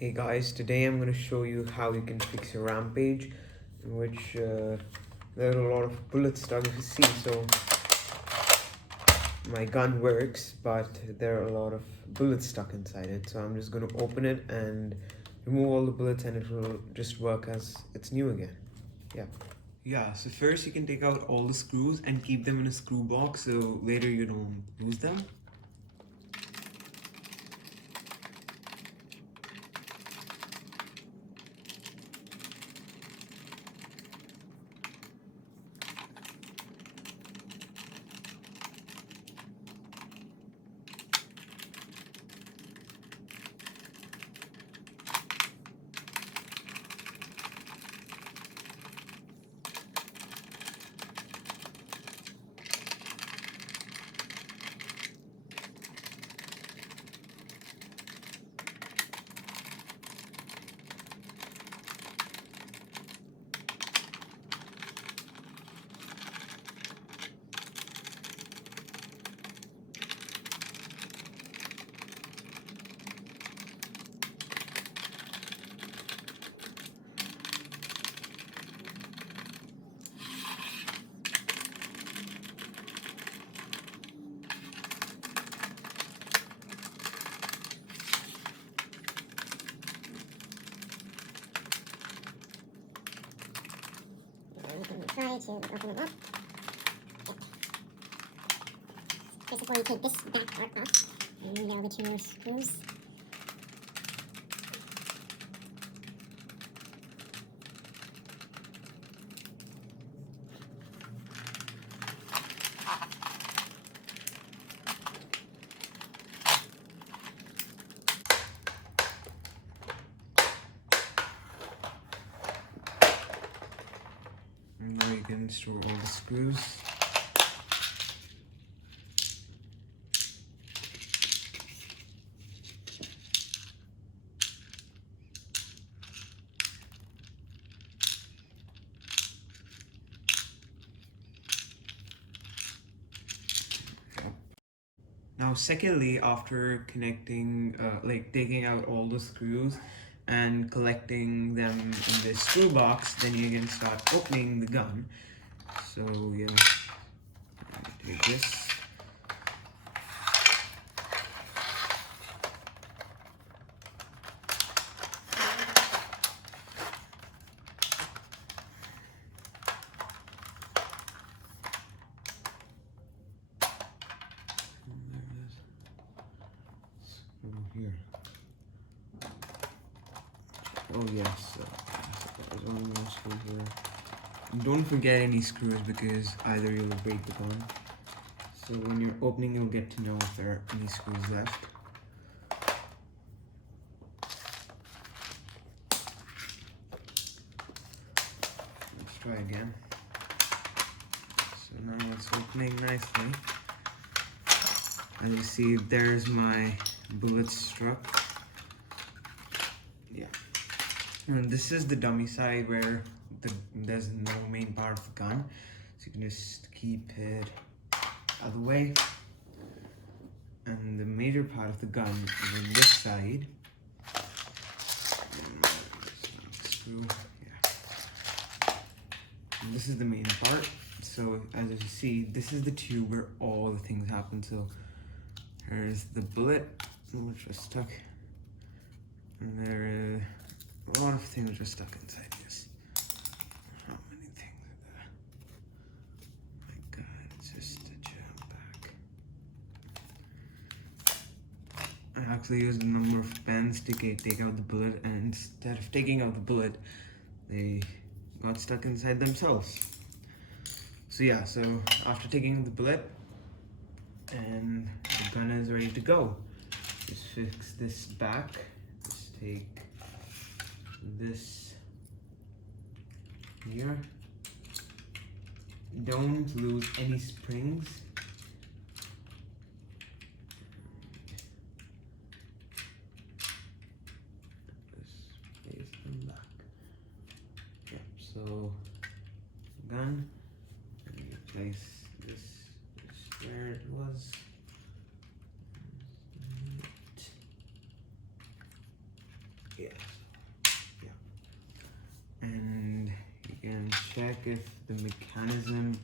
Hey guys, today I'm going to show you how you can fix a rampage in which there are a lot of bullets stuck, if you see. So my gun works, but there are a lot of bullets stuck inside it. So I'm just going to open it and remove all the bullets, and it will just work as it's new again. Yeah, so first you can take out all the screws and keep them in a screw box so later you don't lose them. You can try to open it up. Basically, you take this back part off and remove all the two screws. And now you can store all the screws. Now secondly, after connecting, taking out all the screws and collecting them in this screw box, then you can start opening the gun. So yeah, take this. Here. Oh yes, there's one more screw here. Don't forget any screws because either you'll break the gun. So when you're opening, you'll get to know if there are any screws left. Let's try again. So now it's opening nicely. As you see, there's my bullet struck. Yeah. And this is the dummy side where there's no main part of the gun. So you can just keep it out of the way. And the major part of the gun is on this side. Screw. Yeah. And this is the main part. So as you see, this is the tube where all the things happen. So there's the bullet, which was stuck, and there are a lot of things which are stuck inside this. How many things are there? Oh my god, it's just a jam pack. I actually used a number of pens to take out the bullet, and instead of taking out the bullet, they got stuck inside themselves. So yeah, so after taking out the bullet, and the gun is ready to go. Just fix this back. Just take this here. Don't lose any springs. This place and back. Yep, so gun, and you place this where it was. Yeah. Yeah. And you can check if the mechanism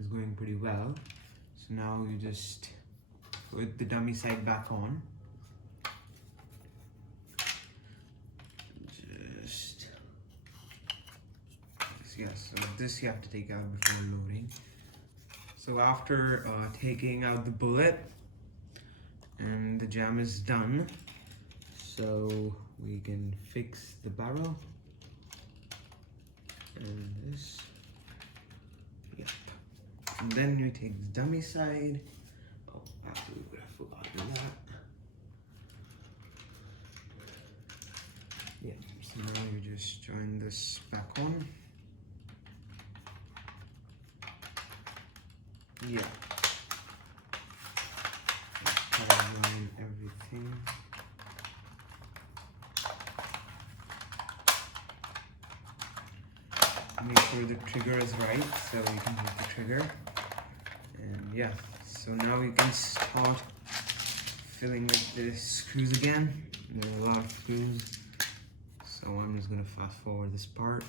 is going pretty well. So now you just put the dummy side back on. Yes, so this you have to take out before loading. So after taking out the bullet, and the jam is done, so we can fix the barrel. And this, yep. And then we take the dummy side. Oh, actually, I forgot to do that. Yeah, so now you just join this back on. Yeah. Align everything. Make sure the trigger is right, so you can hit the trigger. And yeah, so now we can start filling with the screws again. There are a lot of screws, so I'm just gonna fast forward this part.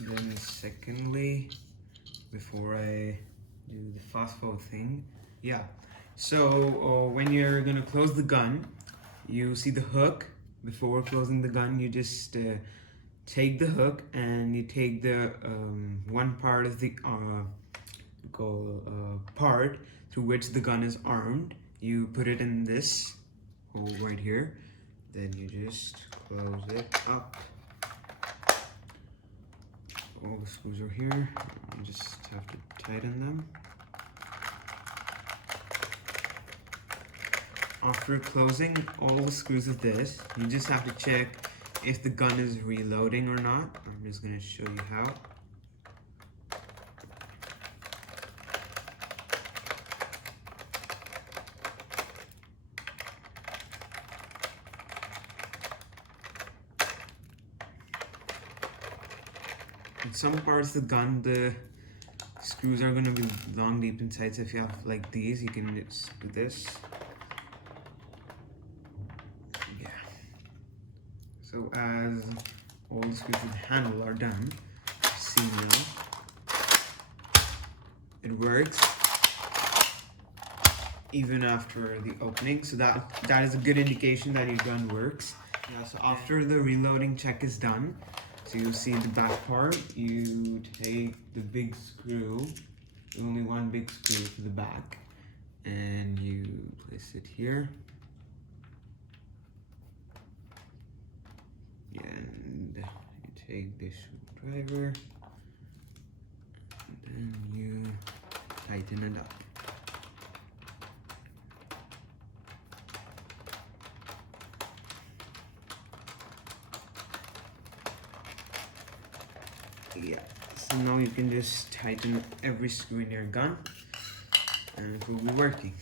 Then secondly, before I do the fast forward thing, yeah. So when you're gonna close the gun, you see the hook. Before closing the gun, you just take the hook and you take the one part of the part through which the gun is armed. You put it in this hole right here. Then you just close it up. All the screws are here. You just have to tighten them. After closing all the screws of this, you just have to check if the gun is reloading or not. I'm just going to show you how. In some parts of the gun, the screws are going to be long deep inside, so if you have like these, you can just do this. Yeah. So as all the screws with the handle are done, see now, it works even after the opening, so that is a good indication that your gun works. Yeah, so after the reloading check is done, so you'll see the back part, you take the big screw, only one big screw to the back, and you place it here. And you take this screwdriver, and then you tighten it up. Yeah, so now you can just tighten every screw in your gun and it will be working.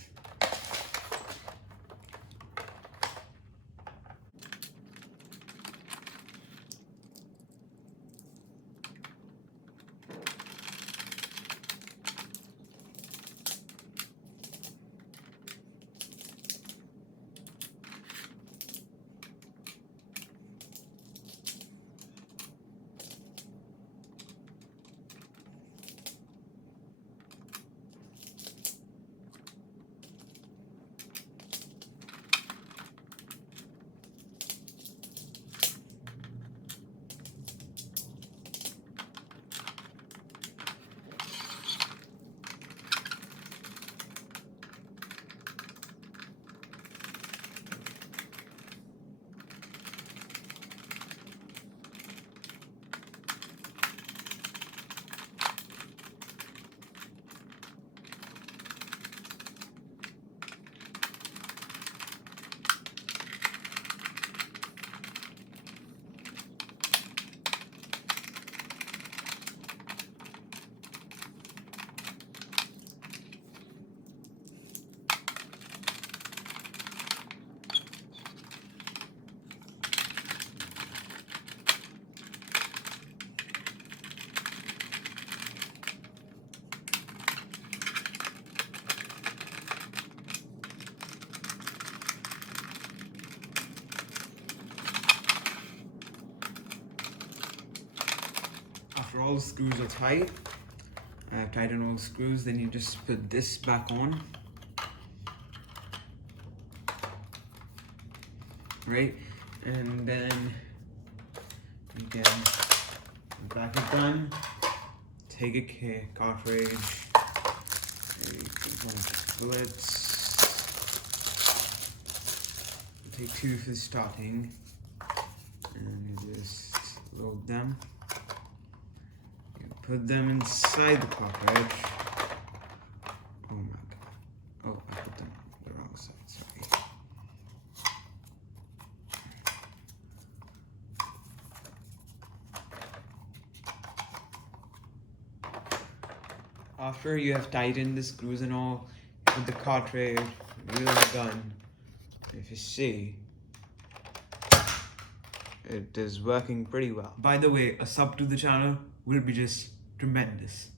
After all the screws are tight, I have tightened all the screws, then you just put this back on. Right? And then again, the back is done. Take a cartridge, take one of the bullets. Take two for starting, and you just load them. You put them inside the cartridge. Oh my god. Oh, I put them the wrong side, sorry. After you have tightened the screws and all, with the cartridge, reel the gun. If you see, it is working pretty well. By the way, a sub to the channel will be just tremendous.